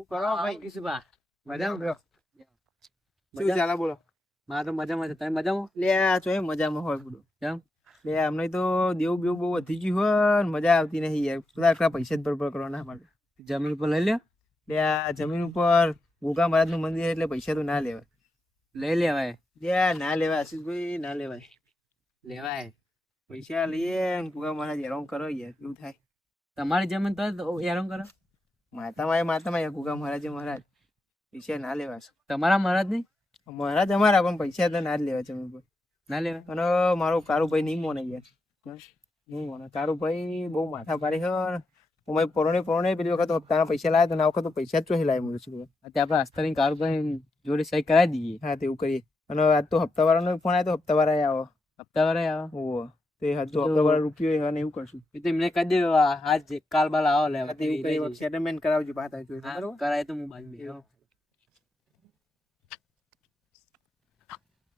શું કરો ભાઈ કિશુભા? મજામાં છો? શું ચાલે બોલો? મારે તો મજામાં છે. તમે મજામાં? લે આ ચોય મજામાં હોય બધું. કેમ? લે અમને તો દેવું બેવું બહુ વધી ગયું હોય ને મજા આવતી નહીં યાર. બધા આટલા પૈસા જ બરબર કરવાના અમારે. જમીન પર લઈ લ્યો. લે આ જમીન ઉપર ગોગા મહારાજનું મંદિર એટલે પૈસા તો ના લેવાય. લઈ લેવાય. લે આ ના લેવાય આશીષભાઈ, ના લેવાય. લેવાય. પૈસા લઈએ ને ગોગા મહારાજ હેરાન કરો યાર, એવું થાય. તમારી જમીન તો હેરાન કરો. માતામાં યાર ગોગા મહારાજ પૈસા ના લેવાય. તમારા મહારાજ નહીં? મહારાજ અમારા પણ પૈસા તો ના જ લેવાય જમીન પર. ના લેવાય. અને મારો કારુભાઈ નહીં મોને યાર, નહીં મોને. કારુભાઈ બહુ માથા પાડી છે. અમે પરોણે પેલી વખત હપ્તાના પૈસા લાવ્યા તો ના વખત તો પૈસા જ ચોહી લાવી મળ્યું છે. અત્યારે આપણે અસ્તરી કારુભાઈ જોડે સહી કરાવી દઈએ. હા તેવું કરીએ. અને આજ તો હપ્તાવાળાનો ફોન આવ્યો તો હપ્તાવાળા આવો. હપ્તાવાળા આવો. ઓહો તો એ હજુ હપ્તાવાળા રૂપિયો હોય ને એવું કરશું. એ તો એમને કહી દે આજ કાલ બાલ આવો લેવા. એવું કરી સેટલમેન્ટ કરાવજો પાછા જોઈએ બરાબર. કરાય તો હું બાજુ બેહો.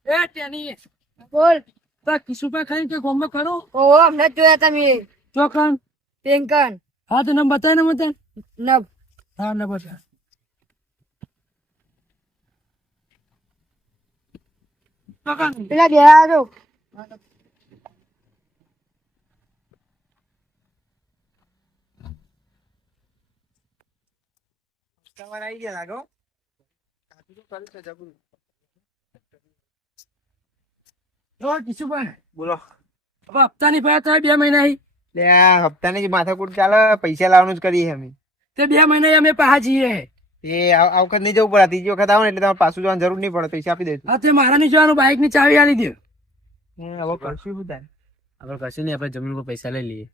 એ ટેની બોલ તા કિશુપા ખાઈ કે ગોમ કરો. ઓ અમને જોયા તમે ચોકન પેંકન હા તો નમ બતાય ને મતે નબ હા ને બતા ચોકન પેલા બેરા જો હપ્તાવાળા આવી ગયા લાગો. કાચું તો કર્યું છે જબરું. જો કિશુપા બોલો. હવે હપ્તાની ભયા તો 2 મહિના હી લે આ હપ્તાની જ માથાકૂટ ચાલે, પૈસા લાવવાનું જ કરીએ અમે. તે 2 મહિના અમે પાહા જઈએ. એ આ વખત નહીં જવું પડે, ત્રીજી વખત આવો ને એટલે તમારે પાછું જવાની જરૂર નહીં પડે, પૈસા આપી દેજો. હા તે મારા ની જોવાનું બાઈક ની ચાવી આલી દે. હવે કરશું શું થાય? આપણે કશું નહીં, આપણે જમીન પર પૈસા લઈ લઈએ.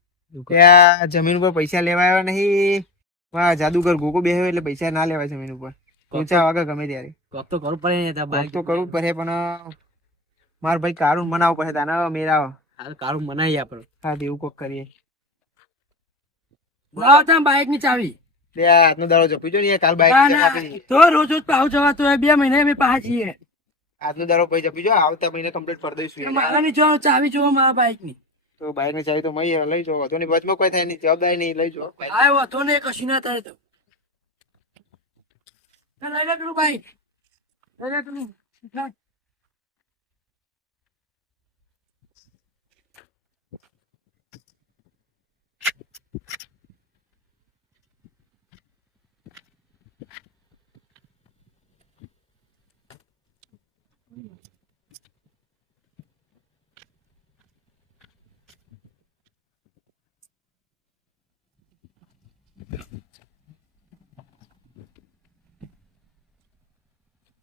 ત્યાં જમીન ઉપર પૈસા લેવા આવ્યા નહીં. જાદુગર ગોગો બેહ્યો એટલે પૈસા ના લેવાય જમીન ઉપર. ઊંચા વાગે ગમે ત્યારે કોક તો કરવું પડે ને. બાઈક તો કરવું જ પડે, પણ માર ભાઈ કારું મનાવવું પડે. તાના મેરાવ હાલ કારું મનાઈએ આપણે. હા દેવું કોક કરીએ. લાવ તા બાઈક ની ચાવી. લે આ આજનો દાડો જપી જો ને કાલ ના બાઈક ના આપી દઈએ. તો રોજ રોજ પાહુ જવા તો 2 મહિના અમે પાહા જઈએ. આજનો દાડો ભાઈ જપી જો, આવતા મહિને કમ્પ્લીટ કરી દઈશું. મારા ની જોવાનું ચાવી જોવો મારા બાઈક ની. તો બાઈક ની ચાવી તો મય લઈ જાઓ, વધુ ની વચમાં કોઈ થાય નહીં, જવાબદારી નહીં, લઈ જાઓ. આવ્યો તો ને કશું ના થાય તો લઈ લે પેલું બાઈક લઈ લે પેલું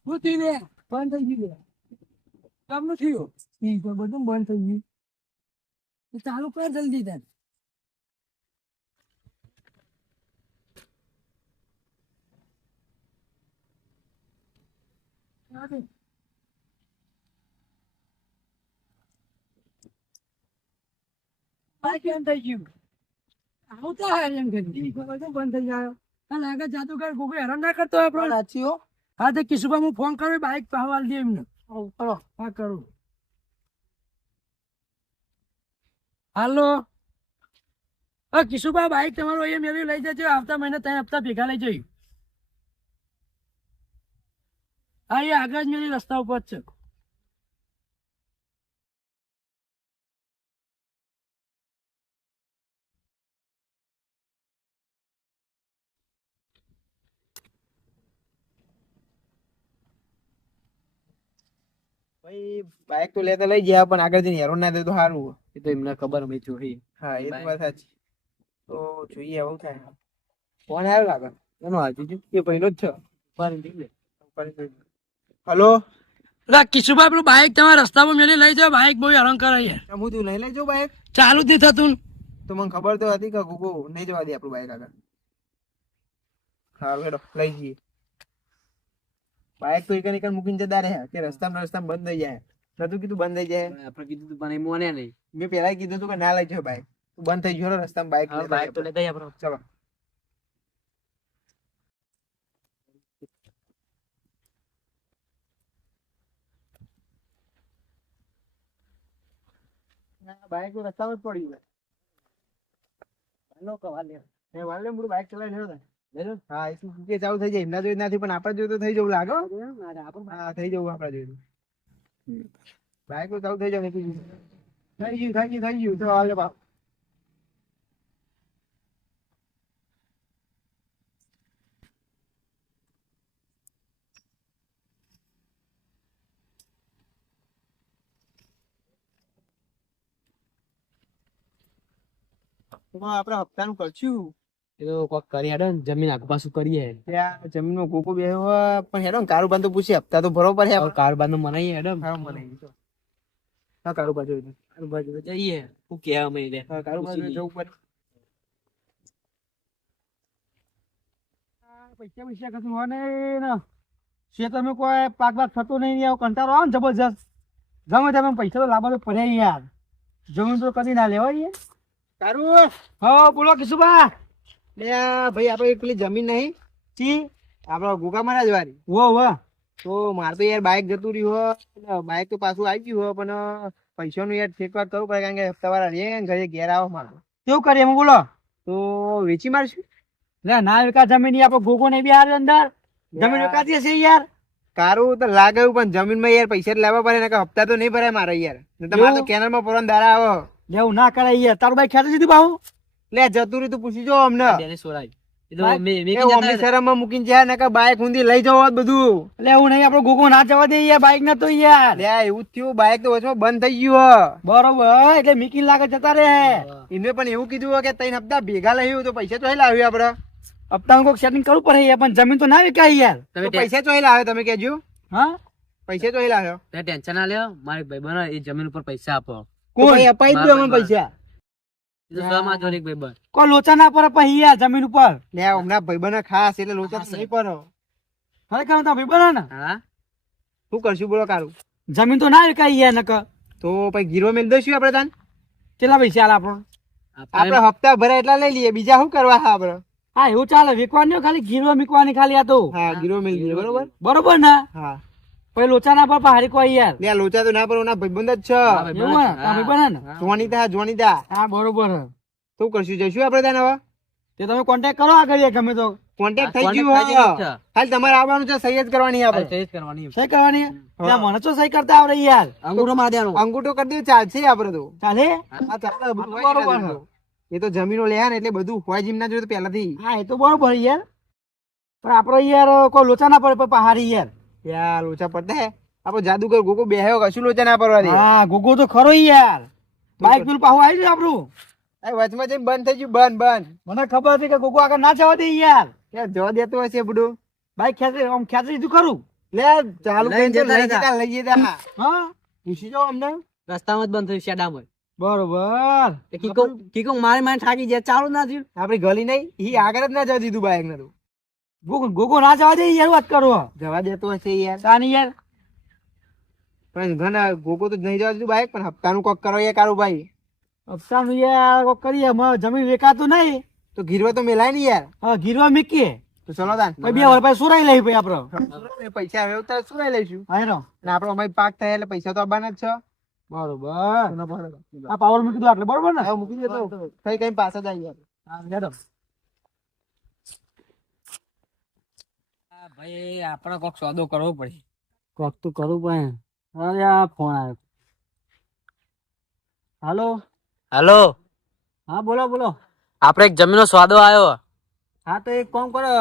શું થયું લે બંધ થઈ ગયું કામનું થયું ઈ તો બધું બંધ થઈ ગયું તો ચાલુ કર જલ્દી તને આ કેમ થઈ ગયું આવતા હે એમ કરી બધું બંધ થઈ જાય આ લાગે જાદુગર કોઈ હેરાન ના કરતો હોય આપણો સાચી હો. હા તો કિશુભા હું ફોન કરું બાઈક પાવાલ દે એમને કરો હા કરું હાલો હા કિશુભા બાઈક તમારું અહીંયા મેળવી લઈ જજો આવતા મહિને 3 હપ્તા ભેગા લઈ જઈ હા એ આગળ જ મેળવી રસ્તા ઉપર જ છે ભાઈ બાઈક તો લેતા લઈ ગયા, પણ આગળ જઈને હેરો ના દે તો સારું. એ તો એમને ખબર અમે જોઈ. હા એ તો વાત સાચી. તો જોઈએ આવું થાય. ફોન આવ્યો લાગે. એનો હાજી એ પહેલો જ છે. હલો એટલે કિશુભા પેલું બાઈક તમારા રસ્તા પર મેળવી લઈ જાઓ બાઈક બહુ હેરાન કરે છે હું તું લઈ લેજો બાઈક. ચાલુ જ નહીં થતું તો મને ખબર તો હતી કે ગોગો નહીં જવા દે આપણું બાઈક આગળ. સારું હેડો લઈ જઈએ. બાઈક તો એક મૂકીને જતા રહ્યા કે રસ્તામાં બંધ થઈ જાય. નતું કીધું બંધ થઈ જાય. આપણે કીધું તું પણ એ મોને નહીં. મેં પેલા કીધું તું કે ના લઈ જાઓ બાઈક. બંધ થઈ ગયો રસ્તામાં બાઈક. બાઈક તો લેતા આપણે. ચલો બાઈક તો રસ્તામાં જ પડ્યું. વાલે મોટું બાઈક ચલાવી રહ્યો. બરાબર? હા એ શું કે ચાલુ થઈ જાય એમના જોઈ નથી પણ આપણા જોઈ તો થઈ જવું લાગે હો. હા થઈ જવું આપણા જોઈ બાઈક તો ચાલુ થઈ જાય થઈ ગયું તો હાલે બાપ આપડે હપ્તાનું કરશું એ તો કોક કરી હેડો ને જમીન આગુ પાછું કરીએ. ત્યાં જમીનમાં કોકો બેહ્યો હોય પણ હેડો ને કારુબાન તો પૂછી હપ્તા તો બરોબર હે કારોબાર નું મનાઈએ હેડો. હા મને હા કારુબા જોઈ કારોબાર જોડે જઈએ. શું કે અમે રે? હા કારુબા જોઈ જવું પડે પૈસા પૈસા કશું હોય નહીં ને ખેતરમાં કોઈ પાક બાક થતો નહીં આવો કંટાળો આવે ને જબરજસ્ત ગમે તમે પૈસા તો લાવવા તો પડે યાર જમીન તો કદી ના લેવાય યાર કારુ હા બોલો કિશુભા લે ભાઈ આપડે એક પેલી જમીન નહીં ચી આપડે ગોગા મહારાજ વાળી વો તો મારે તો યાર બાઇક જતું રહ્યું હોય બાઇક તો પાછું આવી ગયું હોય પણ પૈસાનું યાર ઠેકવાર કરવું પડે કારણ કે હપ્તાવાળા રે ને ઘરે ઘેર આવો મારે કેવું કરીએ એમ બોલો તો વેચી મારશું લે ના વિકા જમીન આપડે ગોગો ને બી હારે અંદર જમીન વેકાતી હશે યાર કારું તો લાગે એવું પણ જમીનમાં યાર પૈસા જ લાવવા પડે ને કે હપ્તા તો નહીં ભરાય મારે યાર તમારે તો કેનાલમાં પોરાન દાડા આવો લેવું ના કરાય યાર તારું ભાઈ ખેંચી દીધું બાહુ લે જતું રહ્યું તું પૂછી જો અમને તેને સોરાય. એ તો બાઈક? મેં એ અમૃતસરમાં મૂકીને જાય ને કે બાઇક ઊંધી લઈ જવો બધું એટલે એવું નહીં આપડે ગોગો ના જવા દે યાર બાઈક ના તો યાર લે એવું જ થયું બાઇક તો વચમાં બંધ થઈ ગયું બરોબર એટલે મીકીન લાગે જતા રે એને પણ એવું કીધું કે ત્રણ હપ્તા ભેગા લઈ તો પૈસા ચોઈ લાવ્યું આપડે હપ્તાનું કોઈક સેટિંગ કરવું પડે યાર પણ જમીન તો ના વિકાય યાર તમે તો પૈસા ચોઈ લાવ્યો તમે કેજો હા પૈસા ચોઈ લાવ્યો ટેન્શન ના લ્યો. મારી ભાઈ બનો એ જમીન ઉપર પૈસા આપો. તો ભાઈ અપાઈ જ દો અમે પૈસા એ તો સહમાં જોડે એક ભાઈ બન. કોઈ લોચા ના પડે પછી યાર જમીન ઉપર લે હમણાં ભાઈબંધ ખાસ એટલે લોચા તો નહીં પડો ખરેખર તો ભાઈ બને ને હા શું કરશું બોલો કારું જમીન તો ના વિકાય યાર નકર તો પછી ગીરો મેલ દઈશું આપડે તાન કેટલા પૈસા આલે આપણો આપડે હપ્તા ભરાય એટલા લઈ લઈએ બીજા શું કરવા હા આપડે હા એવું ચાલે વેકવાની ખાલી ગીરવા મીકવાની ખાલી આ તો હા ગીરો મેલ દઈએ બરોબર બરોબર ને હા પછી લોચા ના પડે હારી કોઈ યાર લે લોચા તો ના પડો ના ભાઈબંધ જ છે એવું હે? તારા ભાઈ બને ને જોણીતા હા બરોબર હે. શું કરશું જઈશું આપડે તાન હવે તે તમે કોન્ટેક્ટ કરો આગળ યાર ગમે તો કોન્ટેક્ટ થઈ Contact ગયું થઈ ગયું હે. છે. ખાલી તમારે આવવાનું છે સહી જ કરવાની આપણે સહી જ કરવાની. સહી કરવાની ત્યાં મને તો સહી કરતા આવડે યાર અંગૂઠો મારી દેવાનો. અંગૂઠો કરી દઉં ચાલશે આપડે તો ચાલે હા ચાલે બધું હોય બરોબર એના જોડે. એ તો જમીનો લે ને એટલે બધું હોય જીમ ના જોડે પહેલાથી હા એ તો બરોબર યાર પણ આપડે યાર કોઈ લોચા ના પડે પણ પહાડી યાર યાર લોચા પડતા હે આપડે જાદુગર ગોગો બેહ્યો કશું લોચા ના પડવા દે હા ગોગો તો ખરો યાર બાઈક પેલું પાહુ આવી જાય આપણું આ વચમાં જઈને બંધ થઈ ગયું બંધ મને ખબર હતી કે ગોગો આગળ ના જવા દે યાર યાર જવા દેતો હશે બધું બાઈક ખેંચી આમ ખેંચી દીધું ખરું લે ચાલુ લઈને કરીને જતા લઈ રહેતા. જતા લઈ જતા હા પૂછી જાઓ અમને રસ્તામાં જ બંધ થયું શેડામાં. બરોબર એ કીકો મારી થાકી જાય ચાલુ ના થયું. આપડી ગલી નહીં ઈ આગળ જ ના જવા દીધું બાઈક ને તો ગોગો ના જવા દે યાર વાત કરો જવા દેતો હશે યાર તાની યાર પણ ઘણા ગોગો તો નહીં જવા દીધું બાઈક પણ હપ્તાનું કોક કરો યાર કારું ભાઈ અફસાનું યાર કોક કરીએ અમારે જમીન વેકાતું નહીં તો ગીરવા તો મેલાય ને યાર હા ગીરવા મીકીએ તો ચલો તાન પછી 2 વાર પછી સુરાઈ લઈ પછી આપડે પૈસા હવે તો શું લઈ લઈશું હા એનો ને આપડે અમારી પાક થાય એટલે પૈસા તો આવવાના જ છે બરોબર આ પાવર મૂકી દો એટલે બરોબર ને હવે મૂકી દેતો કઈ કઈ પાછા જાય યાર હા લેડો ભાઈ આપણે કોક સોદો કરવો પડે. કોક તો કરવું પડે અરે આ ફોન આવ્યો હાલો હાલો, હા બોલો બોલો આપણે એક જમીનનો સોદો આવ્યો. હા તો એક કામ કરો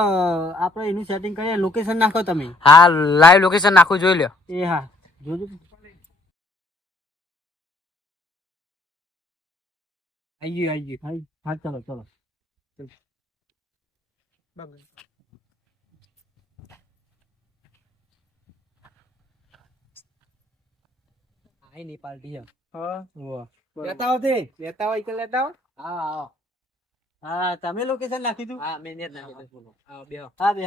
આપણે એનું સેટિંગ કરીએ લોકેશન નાખો તમે હા લાઈવ લોકેશન નાખું જોઈ લ્યો. એ હા જોજો આવી ગયું હા ચલો ચલો આઈ ની પાર્ટી હે. લેતા આવો તે લેતા હોય કે લેતા હોય હા આવો. હા તમે લોકેશન નાખી દીધું હા મેં નેટ નાખી દીધું. આવો બેહો. હા બે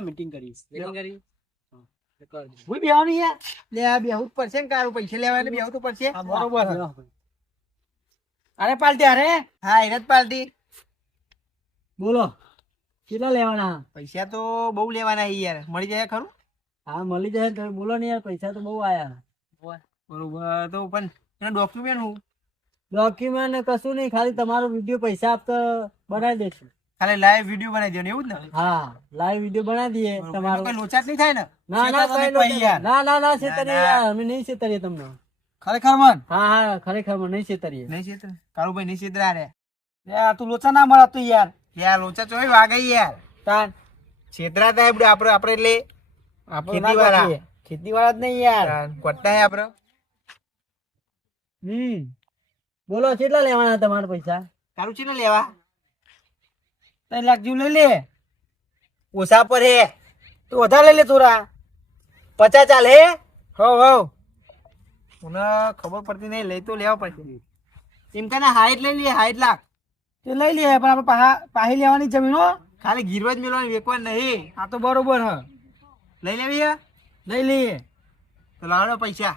મીટિંગ કરી Meeting કરી? હા, એ કરજો. હું બેહવાની યાર લે આ બેહવું જ પડશે ને કારું પૈસા લેવા એટલે બેહવું તો પડશે બરોબર અરે પાલટી અરે હા એને જ પાર્ટી બોલો કેટલા લેવાના પૈસા તો બહુ લેવાના છે યાર મળી જાય ખરું હા મળી જાય તમે બોલો ને યાર પૈસા તો બહુ આયા બરોબર તો પણ એના ડોક્યુમેન્ટ હું ડોક્યુમેન્ટ કશું નહીં ખાલી તમારો વિડીયો પૈસા આપતો બનાવી દેશું ખાલી લાઈવ વિડીયો બનાવી દેવાનો એવું જ ને? હા લાઈવ વિડીયો બનાવી દઈએ એમાં તમારો. કોઈ લોચાટ નહીં થાય ને? ના ના શેતાતો નહીં કઈ પછી યાર. ના છેતરીએ યાર, અમે નહીં છેતરીએ તમને. ખરેખર મન હા ખરેખર માં નહીં છેતરીએ. નહીં છેતરે કારુભાઈ નહીં છેતરા રે યાર તું લોચા ના મળે તું યાર. યાર લોચા ચોય વાગે યાર તાર છેતરા થાય આપણે એટલે ખેતીવાળા. ખેતી વાળા જ નહીં યાર. કોટા હે આપડે. બોલો કેટલા લેવાના તમારા પૈસા? કારું છે ને લેવા 3 લાખ જેવું લઈ લે. ઓછા પર હે તું વધારે લઈ લે થોડા. 50 ચાલે હે. મને ખબર પડતી નહીં લઈ તો લેવા પડશે એમ કે 60 લઈ લઈએ 60 લાખ તે લઈ લે પણ આપણે પાહી લેવાની જમીન હો. ખાલી ગીરવા જ મેળવાની વેકવા નહીં. આ તો બરોબર હ. લઈ લેવી હે? લઈ લઈએ. તો લાવડો પૈસા.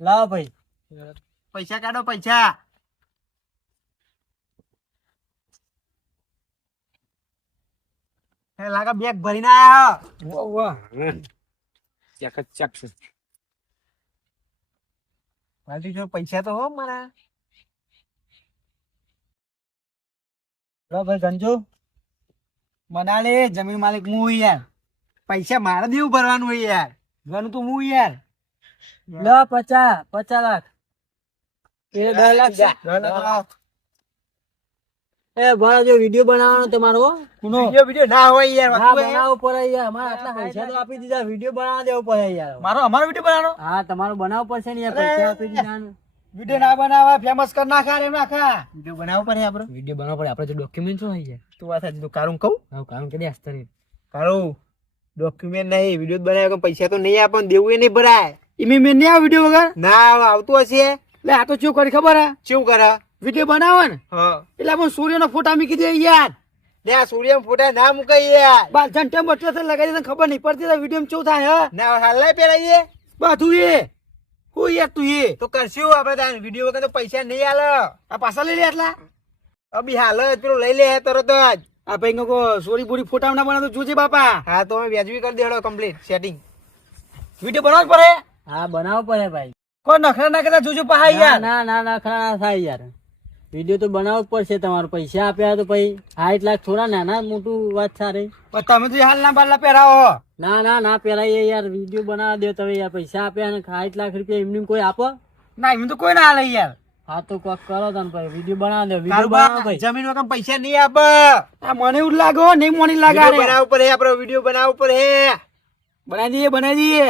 લાવો ભાઈ. પૈસા કાઢો પૈસા. હે લાગા બેગ ભરીને આયા વાહ વાલજી જો પૈસા તો હો મારા. ભાઈ ગંજો મના લે જમીન માલિક હું યાર. પૈસા મારે દેવું ભરવાનું હોય યાર. ગણ તું હું યાર. લો 50 લાખ. એ 10 લાખ છે. એ ભાઈ જો વિડિયો બનાવવાનો તમારો કુનો વિડિયો ના હોય યાર. હા બનાવવો પડે યાર. મારા આટલા પૈસા તો આપી દીધા, વિડિયો બનાવવા દેવો પડે યાર. અમારો વિડિયો બનાવવાનો. હા તમારો બનાવવો પડશે ને યાર. પૈસા આપી દીધા ને. વિડિયો ના બનાવા ફેમસ કર નાખા રે નાખા. વિડિયો બનાવવો પડે આપણે. વિડિયો બનાવવો પડે. આપણે જો ડોક્યુમેન્ટ શું હોય યાર. તું વાત સાચી. તું કારું કહું હા કામ કરી આસ્તરી. કારું ડોક્યુમેન્ટ નહીં વિડિયો બનાવ્યો પૈસા તો નહીં આપણ દેવું એ નહીં ભરાય. ઈમે મેં નહીં આ વિડિયો વગર ના આવતું હશે. લે આ તો શું કરી ખબર હે? શું કરે? વિડિયો બનાવો ને હા એટલે આપણે સૂર્યનો ફોટા મૂકી દે યાર. ને આ સૂર્ય ફોટા ના મુકાઈ યાર. બાલ ઘંટે બટે લગાડી દે ખબર નહીં પડતી વિડિયો શું થાય હે? ના હાલ પેલાઈએ બધું એ હું યાર તું એ તો કરશું આપણે તાર વિડિયો વગર તો પૈસા નહીં હાલ. આ પાછા લઈ લે એટલા. અભી હાલ જ પેલું લઈ લે તરત જ. આ ભાઈ કો સોરી બોરી ફોટા ના બનાવતો જોજે બાપા. હા તો અમે વ્યાજબી કરી દેડો કમ્પ્લીટ સેટિંગ. વિડિયો બનાવવો પડે. હા બનાવવો પડે ભાઈ. કોઈ નખરા ના કરતા જોજો પહા યાર. ના નખરા ના થાય યાર. વિડિયો તો બનાવવો જ પડશે. તમારે પૈસા આપ્યા તો પછી 60 લાખ થોડા નાના મોટું વાત સારી. તમે તો હાલ ના બાલા પહેરાવો. ના પહેરાઈએ યાર. વિડિયો બનાવવા દો તમે યાર. પૈસા આપ્યા ને 60 લાખ રૂપિયા એમને કોઈ આપો ના. એમ તો કોઈ ના હાલે યાર. હા તો કોક કરો તમે ભાઈ. વિડિયો બનાવવા દો. વિડિયો બનાવો ભાઈ. જમીન વગર પૈસા નહીં આપ. આ મને એવું લાગો નહીં મને લાગે. બનાવવું પડે આપણે વિડિયો બનાવવું પડે. બનાવી દઈએ.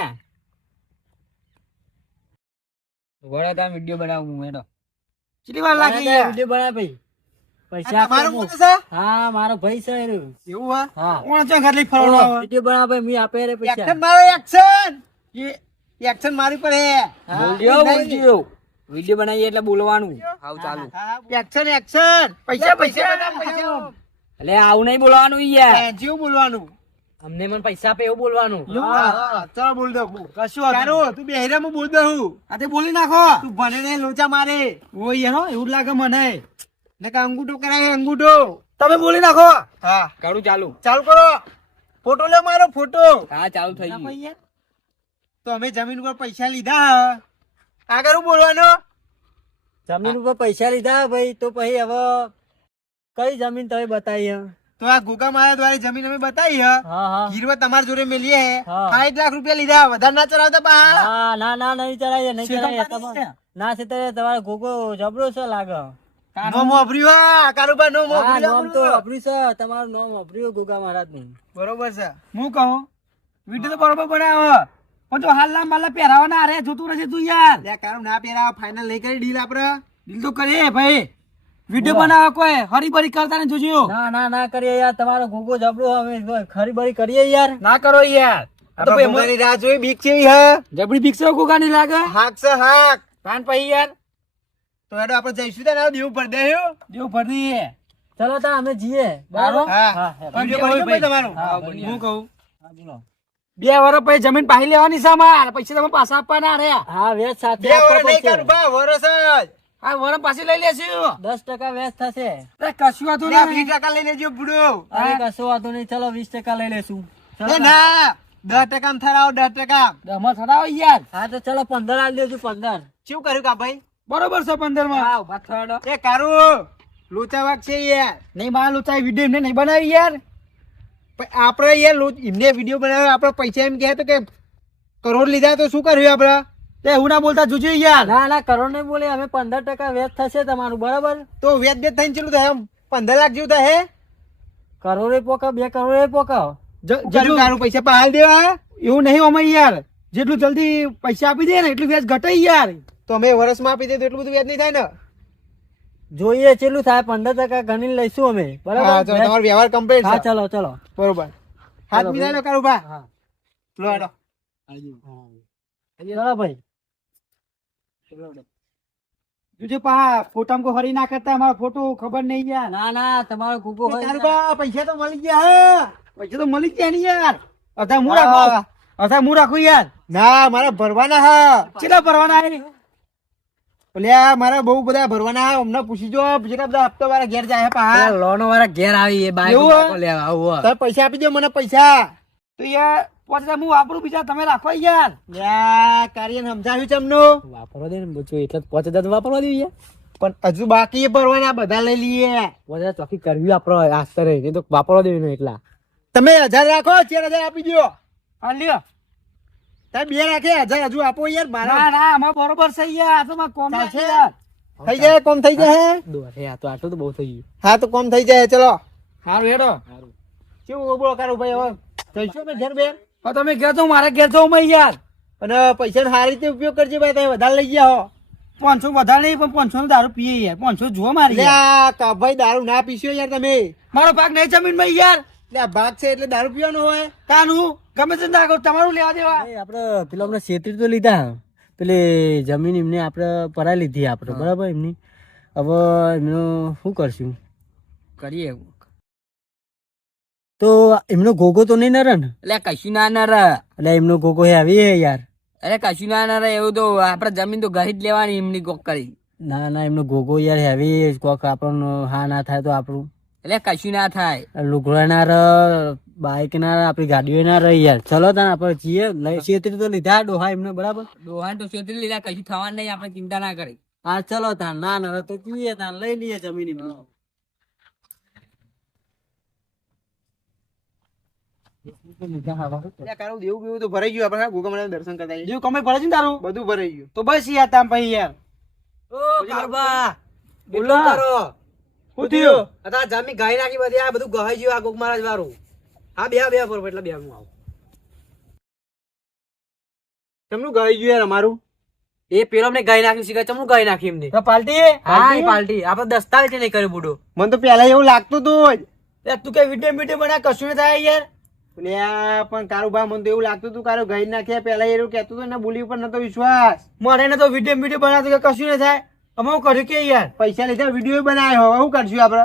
વડા તમે વિડિયો બનાવું મેડો. કેટલી વાર લાગી વિડિયો બનાવ ભાઈ. પૈસા મારો મોટો છે. હા મારો ભાઈ છે એનું. એવું હે? હા કોણ છે ખાલી ફરવાનો? વિડિયો બનાવ ભાઈ મી આપે રે પૈસા. એક્શન મારો એક્શન. એ એક્શન મારી પર હે. બોલજો. વિડિયો બનાવીએ એટલે બોલવાનું. આવ ચાલુ. Action action. પૈસા પૈસા. એટલે આવું નહીં બોલવાનું યાર. જેવું બોલવાનું. અમને મને પૈસા આપે એવું બોલવાનું. ચાલ બોલ દો. કશું કારું તું બેહરા માં બોલ દઉં. આ તે બોલી નાખો. તું ભણે ને લોચા મારે. ઓય યાર એવું લાગે મને. ને કા અંગૂઠો કરાય અંગૂઠો. તમે બોલી નાખો. હા કરું ચાલુ. ચાલુ કરો. ફોટો લે મારો ફોટો. હા ચાલુ થઈ ગયું. તો અમે જમીન ઉપર પૈસા લીધા. આગળ હું બોલવાનું? જમીન ઉપર પૈસા લીધા ભાઈ તો પછી હવે કઈ જમીન તમે બતાવી? તો આ ગોગા મારા દ્વારા જમીન અમે બતાવી હે. હા ગીરવા તમારા જોડે મેલીએ હે. હા. 60 લાખ રૂપિયા લીધા. વધારે ના ચડાવતા પા. હા ના નહીં ચડાવીએ નહીં ચડાવીએ. ના છે તમારે ગોગો જબરો છે લાગે. નો મોભર્યું હા કારુબા નો હા મોભર્યું. નામ તો અભરી છે. તમારું નામ અભર્યું ગોગા મહારાજ નું. બરોબર છે. હું કહું વિડિયો તો બરોબર બનાવો પણ જો હાલના માલા પહેરાવાના અરે જોતું રહેશે તું યાર. લે કારું ના પહેરાવ ફાઇનલ નહીં કરી ડીલ આપણે. દિલ તો કરીએ ભાઈ. વિડિયો બનાવો કોઈ હરીબરી કરતા ને જોજો. ના કરીએ યાર. તમારો ગોગો જબરો અમે ખરીબરી કરીએ યાર. ના કરો યાર. તો ભાઈ મોની રાહ જોઈ બીક કેવી હે? જબરી બીકસો ગોગા ની લાગે. હાક છે હાક. કાન પછી યાર તો એડો આપણે જઈશું ત્યાં દેવું પડ દે. દેવ ભર દઈએ. ચલો તા અમે જઈએ. બરાબર. હા વિડિયો બની ગયો તમારો. હું કહું 2 વર્ષ પછી જમીન પાહી લેવાની છે માર. પૈસા તમે પાછા આપવાના રે. હા વેચ સાથે 2 વર્ષ નહીં કરું બા વરસ જ. હા વરસ પાછી લઈ લેશું. 10% વેચ થશે. કશું વાતું લે નહીં. 20% લઈ લેજો બુડો. અરે કશું વાતું નહીં. ચલો 20% લઈ લેશું. એ ના 10% માં થરાવો 10%. દમા થડાવો યાર. હા તો ચલો 15 આલી દેજો. 15 શું કર્યું કા ભાઈ? બરોબર છે 15 માં. હા ઉભા થડો. એ કારું લોચા વાગ છે યાર. નહીં મારા લોચા વિડીયો એમને નહીં બનાવી યાર. પણ આપણે યાર એમને વિડીયો બનાવ્યો, આપણે પૈસા એમ કહે તો કે કરોડ લીધા તો શું કર્યું આપણે? તે એવું ના બોલતા જોજો યાર. ના ના કરોડ નહીં બોલે, અમે 15% વેચ થશે તમારું, બરાબર? તો વેચ બેચ થઈને ચેટલું થાય? આમ 15 લાખ જેવું થાય હે? કરોડે પોકા, 2 કરોડે પોકા. જેટલું તારું પૈસા પાલ દેવા. એવું નહીં અમે યાર, જેટલું જલ્દી પૈસા આપી દે ને એટલું વેચ ઘટે યાર. તો અમે વર્ષમાં આપી દે તો એટલું બધું વ્યાજ નહીં થાય ને? જોઈએ કેટલું થાય, 15% ગણી લઈશું અમે, હા, બરાબર? તો તમારો વ્યવહાર કમ્પ્લીટ હા છે. ચલો ચલો. બરોબર. હાથ મિલાય લો કારુભા. હા લો હેડો. ચલો ભાઈ. જોજો પા ફોટામાં કોઈ હરી ના કરતા, અમારો ફોટો ખબર નહીં યાર. ના ના તમારો ગુગો કારુભા, પૈસા તો મળી ગયા હે. પૈસા તો મળી ગયા ને યાર. અધા હું રાખો, અધા હું રાખું યાર. ના, મારા ભરવાના હા. કેટલા ભરવાના છે? ઓલ્યા મારા બહુ બધા ભરવાના હા. અમને પૂછી જો જેટલા બધા હપ્તો વાળા ઘેર જાય પા. લોનો વાળા ઘેર આવી એ એવું? લેવા આવું તમે પૈસા આપી દો મને પૈસા. તો યાર 5000 હું વાપરું, બીજા તમે રાખો યાર. યા કાર્યને સમજાવ્યું છે એમનું. વાપરવા દે ને બચ્ચો, એટલે 5000 વાપરવા દઈએ. પણ હજુ બાકી ભરવાના, બધા લઈ લઈએ. 5000 ચોકી કરવી વાપરવા આસ્તે રહી, નહીં તો વાપરવા દેવી એટલા. તમે 1000 રાખો, 4000 આપી દો. હા લ્યો. તમે 2 રાખે 1000 હજુ આપો યાર. ના મારા ના અમાર બરોબર છે યાર, આ તો માર કોમ ચાલશે. છે યાર. થઈ જાય, કોમ થઈ જાય. દોઢે આ તો આટલું તો બહુ થઈ ગયું. હા તો કોમ થઈ જાય. ચલો હારું હેડો. કેવું બોલો કારું ભાઈ? હવે જઈશું અમે ઘેર બે. તો તમે ઘેર જાઓ, મારે ઘેર જાઉં મેં યાર. અને પૈસાનો સારી રીતે ઉપયોગ કરજો ભાઈ. તમે વધારે લઈ ગયા હો. 500 વધારે નહીં, પણ 500 નો દારૂ પીએ યાર. 500 જુઓ મારી લે યાર. આ ભાઈ દારૂ ના પીશો યાર તમે. મારો ભાગ નહીં જમીન માં યાર. એટલે આ ભાગ છે એટલે દારૂ પીવાનો હોય. કાનું ગમે તે ના કરું, તમારું લેવા દેવા. આપડે પેલા અમને છેતરી તો લીધા, પેલી જમીન એમને આપડે પરાઈ લીધી આપડે, બરાબર? એમની હવે એમનું શું કરશું? કરીએ તો એમનો ગોગો તો નહીં નરે ને? એટલે કશું ના ના રે. એટલે એમનો ગોગો હે આવી હે યાર. અરે કશું ના ના રે, એવું તો આપડે જમીન તો ગહી જ લેવાની એમની કોક કરી. ના ના એમનો ગોગો યાર હેવી કોક આપણને હા ના થાય તો આપણું એટલે કશું ના થાય. લુગડા ના ર, બાઈક ના ર, આપણી ગાડીઓ ના રહી યાર. ચલો તાન આપણે જઈએ. છેતરી તો લીધા ડોહા એમને, બરાબર? ડોહાન તો છોતરી લીધા, કશું થવાનું નહીં, આપણે ચિંતા ના કરી. હા ચલો તાન. ના ના તો જોઈએ તાન, લઈ લઈએ જમીન એમની. લે કારું દેવું બેવું તો ભરાઈ ગયું. આપણે ગોગા મને દર્શન કરતા આવીએ. જેવું કમાઈ પડે છે ને તારું, બધું ભરાઈ ગયું. તો બસ યાર તામ પછી યાર. ઓ કારબા બોલો. શું થયું? અતા જામી ગાઈ નાખી બધી, આ બધું ગહાઈ ગયું આ ગોગ મહારાજ વાળું. હા બે પર એટલે બે હું આવું. કેમનું ગાઈ ગયું યાર અમારું? એ પેલો અમને ગાઈ નાખ્યું શીખે, ચમનું ગાઈ નાખ્યું એમને? તો પાલટી હા એ પાલટી આપણે દસ્તાવેજ નહીં કર્યું બુડો. મને તો પેલા એવું લાગતું હતું જ. યાર તું કે વિડીયો બના કશું નહીં થાય યાર. લે પણ કારુભા મને તો એવું લાગતું હતું કારું ગઈ નાખ્યા. પેલા એવું કહેતું હતું ને, બોલી ઉપર નતો વિશ્વાસ. મારે ને તો વિડીયો બનાવતો કે કશું નહીં થાય. અમે હું કર્યું કે યાર, પૈસા લીધા વિડીયો બનાવ્યો. હવે શું કરશું આપડે?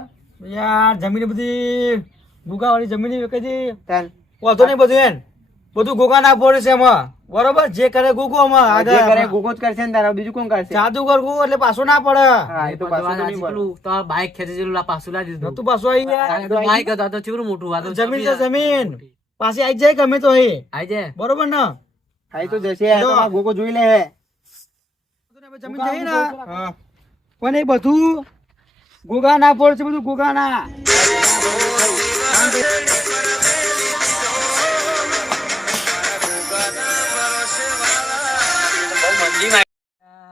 યાર જમીન બધી ગુગા વાળી જમીન વેચી તાન વાંધો નહીં, બધું એમ બધું ગુગા ના પડે છે એમાં, બરોબર? જે કરે ગુગો માં જે કરે આગળ ગોગો જ કરશે ને તારા, બીજું કોણ કરશે? જાદુ કરવું એટલે પાછો ના પડે. હા એ તો પાછું તો નહીં પડે. તો બાઈક ખેંચી જેલું પાછું લાવી દીધું. તું પાછો આવી યાર. બાઈક હતો આ તો ચેવડું મોટું, આ તો જમીન છે જમીન, પાછી આવી જાય ગમે તો એ, આઈ જાય. બરોબર ને? હા એ તો જશે. આ તો આ ગોગો જોઈ લે. જમીન જઈ ને પણ એ બધું ગુગા ના પડે છે, બધું ગુગા ના.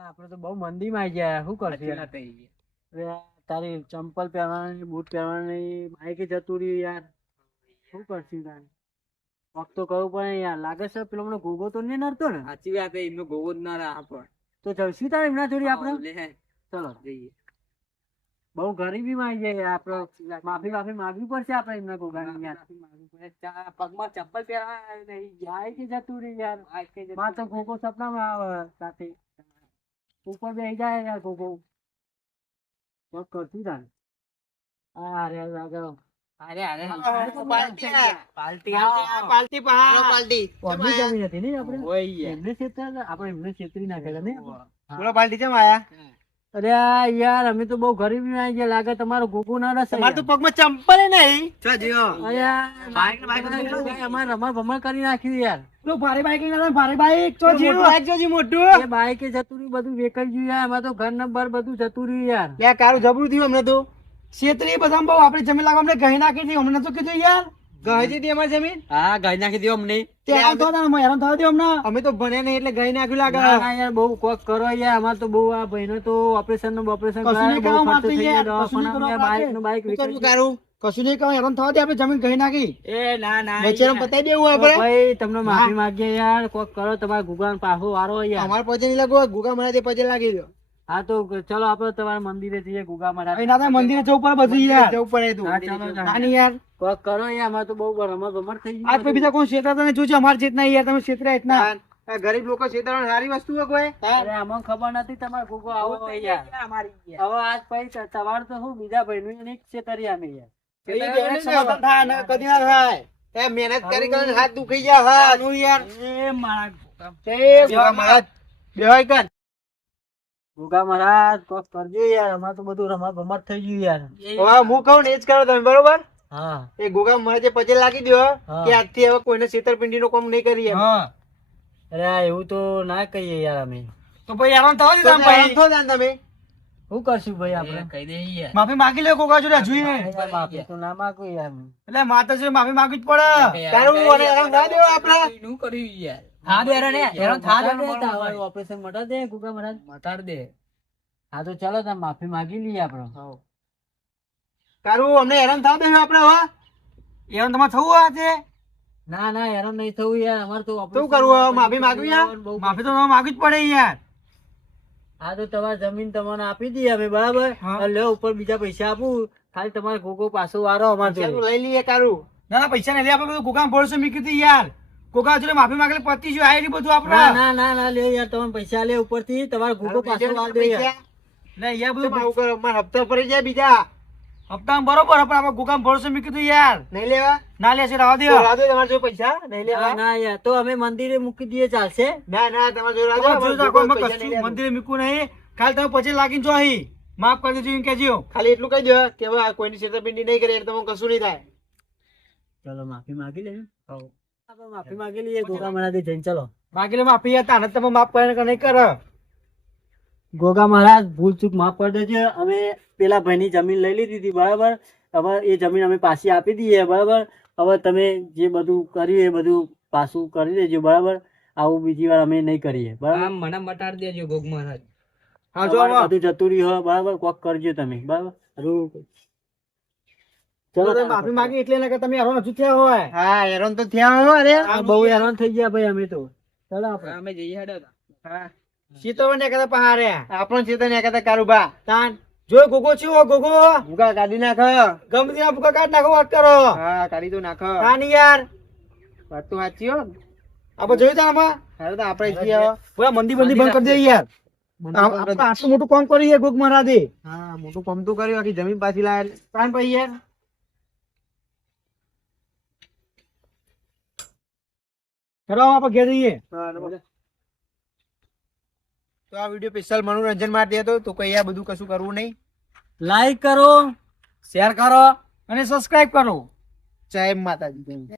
આપડે તો બહુ મંદી માં ગયા, શું કરશે? તારી ચંપલ પહેરવાની, બૂટ પહેરવાની, બાઈક જતું રહ્યું યાર, શું કરશું તારે? વખત તો કરવું પડે યાર. લાગે છે પેલો મને ગોગો તો નહીં નડતો ને? સાચી વાત, એમનો ગોવો જ ના રહે પણ. તો જઈશું તારે એમના જોડે આપણે. લે, ચલો જઈએ. બહુ ગરીબી માં આવી જાય આપડે, માફી માંગવી પડશે આપડે એમના ગોગાની યાર. પગમાં ચપ્પલ પહેરવા નહીં. જાય કે જતું રહી યાર. માં તો ગોગો સપનામાં આવે સાથે, ઉપર બેસી જાય યાર ગોગો. બસ કરશું તારે. અરે આગળ અરે અરે પાલટી પાલટી પાલટી પાલટી ઓમની જમીન હતી નહીં આપણે? ઓય યાર. એમને છેતરા હતા, આપણે એમને છેતરી નાખેલા નહીં? બોલો પાલટી કેમ આયા? અરે આ યાર અમે તો બહુ ગરીબી આવી ગયા, લાગે તમારો ગોગો ના રસે. તમારે તો પગમાં ચંપલ નહીં. ચો જીઓ. અરે અમારે રમણ ભમણ કરી નાખ્યું યાર. તું ભારે બાઈક લઈને ભારે બાઈક ચો જીવ. મોટું રાખજો જી મોટું. એ બાઈકે જતું રહ્યું, બધું વેકાઈ ગયું યાર. એમાં તો ઘર નંબર બધું જતું રહ્યું યાર. લે કારું જબરું થયું અમને તો. છેતરી બધા બહુ આપણી જમીન લાગવા અમને ગહી નાખી હતી અમને તો કીધું યાર ગહી દીધી અમારી જમીન હા ગાઈ નાખી દો અમને તે હેરાન થવા દે અમને અમે તો ભણ્યા નહીં એટલે ગહી નાખ્યું લાગે ના, ના યાર બહુ કોક કરો યાર અમાર તો બહુ આ ભાઈનો તો ઓપરેશન નું ઓપરેશન કશું નહીં કરવા માંગતો યાર, કશું નહીં દવાખાના કરવા બાઈક નું બાઈક શું કરવું કારું? કશું નહીં કહો હેરાન થવા દે આપણે જમીન ગહી નાખી એ ના ના બચેરો પતાઈ દેવું આપણે ભાઈ તમને માફી માંગીએ યાર કોક કરો તમારા ગુગાન પાછો વારો યાર અમારે પજે નહીં લાગુ ગુગા મને તે પજે લાગી ગયો હા તો ચલો આપડે તમારા મંદિરે જઈએ ગુગા મહારાજ ના તો મંદિરે જવું પડે બધું યાર જવું પડે તું હા, ચાલો, ચાલો. નાની યાર કોક કરો યાર અમારે તો બહુ રમત ગમત થઈ આજ પછી બીજા કોઈ છેતરા તને જોજે અમારે ચેત નહીં યાર તમે છેતરા એટલા આ ગરીબ લોકો છેતરવાની સારી વસ્તુ હોય કોઈ અરે અમને ખબર નથી તમારે ગુગો આવો હોય યાર હવે આજ પછી તમારે તો શું બીજા ભાઈ નું એક છે તરી અમે યાર એ બેને સમાધાન થાય ને કદી ના થાય એ મહેનત કરી કરીને હાથ દુખી ગયા હા નું યાર એ મારા એ ગુગા મહારાજ બેવાય કર ગુગા મહારાજ કોક કરજો યાર અમારે તો બધું રમત ગમત થઈ ગયું યાર હવે હું કહું ને એ જ કરો તમે બરોબર હા એ ગુગા મહારાજે પજે લાગી દો હા. કે આજથી હવે કોઈને છેતરપિંડી નું કામ નહીં કરીએ અરે આ એવું તો ના કહીએ યાર અમે તો ભાઈ હેરાન થવા તો હેરાન થો ને તમે શું કરશું ભાઈ આપણે કહી દે યાર માફી માંગી લે કોકા જોડે જોઈએ યાર, માફી તો ના માંગો યાર એટલે માતાજી માફી માંગવી જ પડે તારું મને હેરાન ના દેવો આપણે શું કર્યું યાર હા બે હેરાન થા દે ઓપરેશન મટા દે ગુગા મહારાજ મટાડ દે હા તો ચાલો તમે માફી માંગી લઈએ આપણે તારું અમને હેરાન થવા દેવું આપણે હવે હેરાન તમારે થવું આ છે ના ના હેરાન નહીં થવું યાર અમારે તો શું કરવું હવે? માફી માંગવી યાર? માફી તો તમારે માંગવી જ પડે યાર હા તો તમારી જમીન તમને આપી દઈએ અમે બરાબર હા. અને લ્યો ઉપર બીજા પૈસા આપું ખાલી તમારે ગોગો પાછો વારો અમારે ચાલ જોડે. લઈ લઈએ કારું ના ના પૈસા ને લે આપણે બધું કોકા ભરોસે મીકી હતી યાર કોકા જોડે માફી માંગેલી પતી જો આ બધું ના આપણે ના ના ના લ્યો યાર તમને પૈસા લે ઉપરથી તમારે ગોગો પાછો વાર દે યાર લે યાર બધું બધું આવું કરો મારા હપ્તા ભરી જાય બીજા હપ્તા બરોબર પણ આપણે કોકા ભરોસે મીકી હતું યાર નહીં લેવા ના લે છે રવા દે તો રાધો તમારે જો પૈસા નહીં ના લેવા ના યાર તો અમે મંદિરે મૂકી દઈએ ચાલશે ના ના તમારે જો રાધો જોઈ અમારે રાખો, કોઈ અમે પૈસા નહીં કશું લેવા. મંદિરે મીકું નહીં ખાલી તમે પછી લાગીને જો અહીં માફ કરી દેજો એમ કહેજો ખાલી એટલું કહી દો કે હવે આ કોઈની છેતરપિંડી નહીં કરે એટલે તમને કશું નહીં થાય ચલો માફી માંગી લઈએ આપણે માફી માંગી લઈએ ગોગા મહારાજ જઈને ચલો માગી લે માફી હતા ને તમે માફ કરે કે નહીં કરે ગોગા મહારાજ ભૂલ ચૂક માફ કરી દેજો અમે પેલા ભાઈની જમીન લઈ લીધી હતી બરાબર હવે એ જમીન અમે પાછી આપી દઈએ બરાબર હવે તમે જે બધું કર્યું એ બધું પાછું કરી દેજો બરાબર આવું બીજી વાર અમે નહીં કરીએ બરાબર આમ મને મટાડ દેજો ગોગ મહારાજ હા જો તમારે બધું જતું રહ્યું હોય બરાબર કોક કરજો તમે બરાબર ચલો તમે માફી માંગી એટલે ને કે તમે હેરાન હજુ થયા હોય હા હેરાન તો થયા હો અરે આ બહુ હેરાન થઈ ગયા ભાઈ અમે તો ચલો આપણે અમે જઈએ હેડો હા સીતો ને કહેતા પહારે આપણો ચેતન ને કહેતા કારુબા તાન જો ગોગો છું હો ગોગો ભૂકા કાઢી નાખ ગમતી ના ભૂકા કાઢ નાખો વાત કરો હા કાઢી તો નાખ તાની યાર વાત તો સાચી હો આપણે જોયું તા આમાં હવે તો આપણે જઈએ હવે. પૂરા મંદી બંધ કરી દે યાર આપણે આટલું મોટું કામ કર્યું ગોગ મહારાજે હા મોટું કામ તો કર્યું આખી જમીન પાછી લાવે તાન ભાઈ યાર ચલો આપણે ઘેર જઈએ તો આ વિડીયો સ્પેશિયલ મનોરંજન માટે હતો તો કઈ આ બધું કશું કરવું નહીં લાઈક કરો શેર કરો અને સબસ્ક્રાઇબ કરો જય માતાજી.